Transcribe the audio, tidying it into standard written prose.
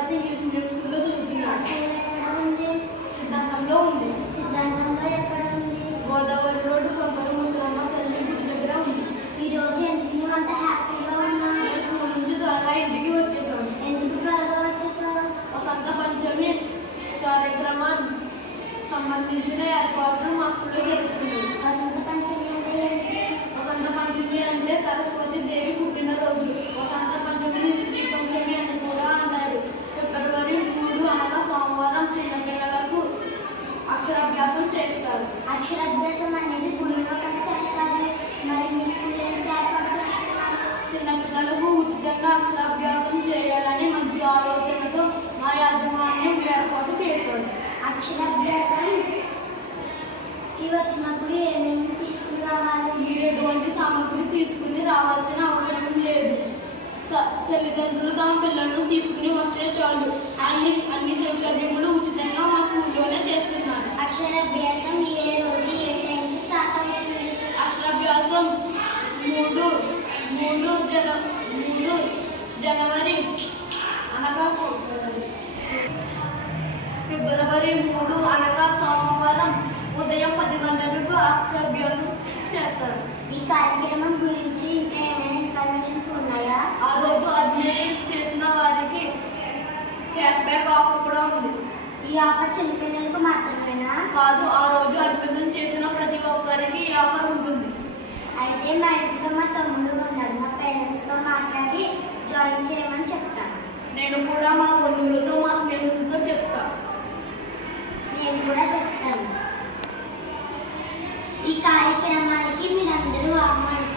తర్వాత English medium స్కూల్లో చదువుతున్నాను. స్కూల్ ఎక్కడ ఉంది? సిద్ధాంతంలో ఉంది. సిద్ధాంతంలో ఎక్కడ ఉంది? గోదావరి రోడ్డు కొంకరు ముసలమ్మ తల్లి గుడి దగ్గర ఉంది. ఈరోజు ఎందుకు నువ్వు అంత హ్యాపీగా ఉన్నావు? స్కూల్ నుంచి త్వరగా ఇంటికి వచ్చేసాను. ఎందుకు త్వరగా వచ్చేసావు? వసంత పంచమి కార్యక్రమం సంబంధించిన ఏర్పాట్లు మా స్కూల్లో జరుగుతుంది. వసంత పంచమి అంటే ఏంటి? వసంత పంచమి అంటే సరస్వతి దేవి పుట్టినరోజు. వసంత పంచమిని శ్రీ పంచమి అని కూడా అంటారు. ఫిబ్రవరి 3 అనగా సోమవారం చిన్నపిల్లలకు అక్షరాభ్యాసం చేస్తారు. అక్షరాభ్యాసం అనేది గుడిలో కదా చేస్తారు. మరి మీ స్కూల్ ఎందుకు ఏర్పాటు చేస్తున్నారు? చిన్నపిల్లలకు ఉచితంగా అక్షరాభ్యాసం చేయాలని మంచి ఆలోచనతో మా యాజమాన్యం ఏర్పాటు చేశారు. అక్షరాభ్యాసంకి వచ్చినప్పుడు ఏమేమి తీసుకుని రావాలి? మీరు ఎటువంటి సామగ్రి తీసుకుని రావాల్సిన అవసరం లేదు. తల్లిదండ్రులు తమ పిల్లలను తీసుకుని వస్తే చాలు. అన్ని సౌకర్యములు ఉచితంగా మా స్కూల్లోనే చేస్తున్నారు. అక్షరాభ్యాసం ఏ రోజు ఏ టైంకి స్టార్ట్ అవుతుంది? అక్షరాభ్యాసం 3 జనవరి అనగా ఫిబ్రవరి 3 అనగా సోమవారం ఉదయం 10 గంటలకు అక్షరాభ్యాసం చేస్తారు. ఈ కార్యక్రమం గురించి ఇంకా ఏమైనా ఇన్ఫర్మేషన్స్ ఉన్నాయా? ఆ రోజు అడ్మిషన్స్ చేసిన వారికి క్యాష్ బ్యాక్ ఆఫర్ కూడా ఉంది. ఈ ఆఫర్ చిన్నపిల్లలకు మాత్రమేనా? కాదు, ఆ రోజు అడ్మిషన్ చేసిన ప్రతి ఒక్కరికి ఈ ఆఫర్ ఉంటుంది. అయితే మా ఇంట్లో మా తమ్ముడు ఉన్నాడు. మా పేరెంట్స్తో మాట్లాడి జాయిన్ చేయమని చెప్తాను. నేను కూడా మా బంధువులతో మా స్నేహితులతో చెప్తాను. నేను కూడా చెప్తాను. ఈ కార్యక్రమానికి మీరందరూ ఆహ్వానించారు.